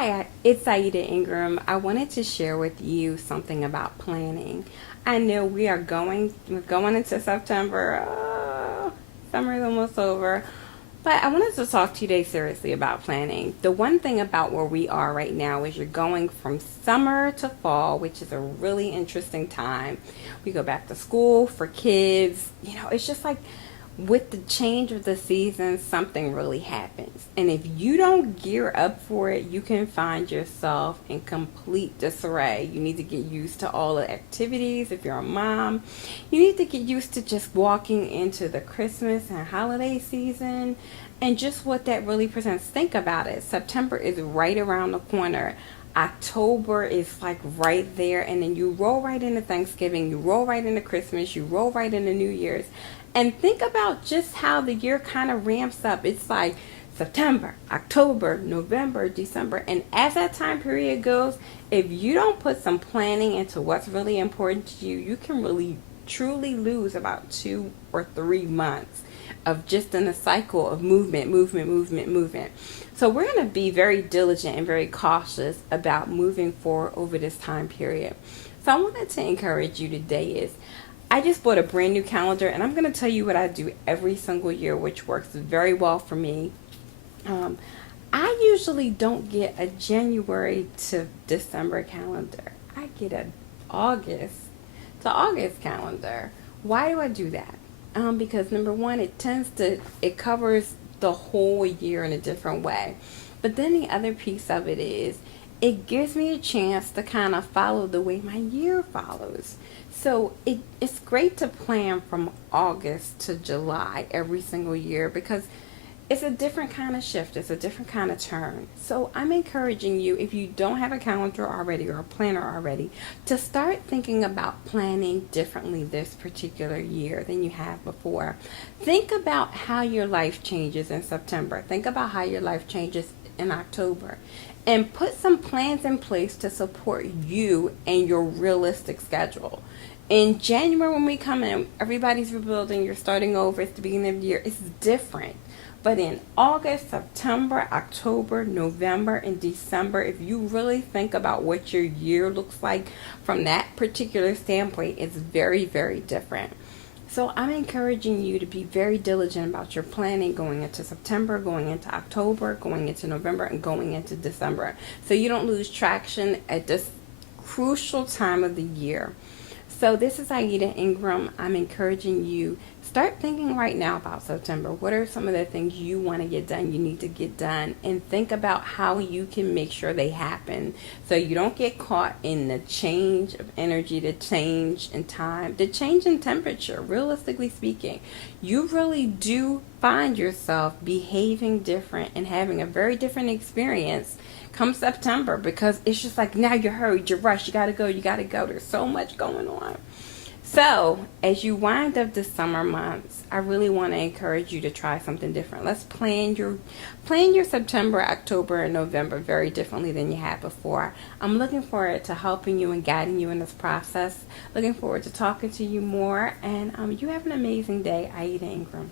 Hi, it's Aida Ingram. I wanted to share with you something about planning. I know we're going into September. Summer is almost over. But I wanted to talk to you today seriously about planning. The one thing about where we are right now is you're going from summer to fall, which is a really interesting time. We go back to school for kids. It's just like with the change of the season, something really happens. And if you don't gear up for it, you can find yourself in complete disarray. You need to get used to all the activities. If you're a mom, you need to get used to just walking into the Christmas and holiday season and just what that really presents. Think about it. September is right around the corner. October is like right there, and then you roll right into Thanksgiving, you roll right into Christmas, you roll right into New Year's. And think about just how the year kind of ramps up. It's like September, October, November, December. And as that time period goes, if you don't put some planning into what's really important to you, you can really truly lose about 2 or 3 months of just in a cycle of movement, movement, movement, movement. So we're going to be very diligent and very cautious about moving forward over this time period. So I wanted to encourage you today is I just bought a brand new calendar, and I'm going to tell you what I do every single year, which works very well for me. Um, I usually don't get a January to December calendar. I get a August to August calendar. Why do I do that? Because number one, it covers the whole year in a different way. But then the other piece of it is it gives me a chance to kind of follow the way my year follows. So it's great to plan from August to July every single year because it's a different kind of shift. It's a different kind of turn. So I'm encouraging you, if you don't have a calendar already or a planner already, to start thinking about planning differently this particular year than you have before. Think about how your life changes in September. Think about how your life changes in October. And put some plans in place to support you and your realistic schedule. In January, when we come in, everybody's rebuilding, you're starting over, it's the beginning of the year, it's different. But in August, September, October, November, and December, if you really think about what your year looks like from that particular standpoint, it's very, very different. So I'm encouraging you to be very diligent about your planning going into September, going into October, going into November, and going into December. So you don't lose traction at this crucial time of the year. So this is Aida Ingram. I'm encouraging you, start thinking right now about September. What are some of the things you want to get done, you need to get done, and think about how you can make sure they happen so you don't get caught in the change of energy, the change in time, the change in temperature. Realistically speaking, you really do find yourself behaving different and having a very different experience come September because it's just like now you're hurried, you're rushed, you gotta go, you gotta go. There's so much going on. So, as you wind up the summer months, I really want to encourage you to try something different. Let's plan your September, October, and November very differently than you had before. I'm looking forward to helping you and guiding you in this process. Looking forward to talking to you more, and you have an amazing day. Aida Ingram.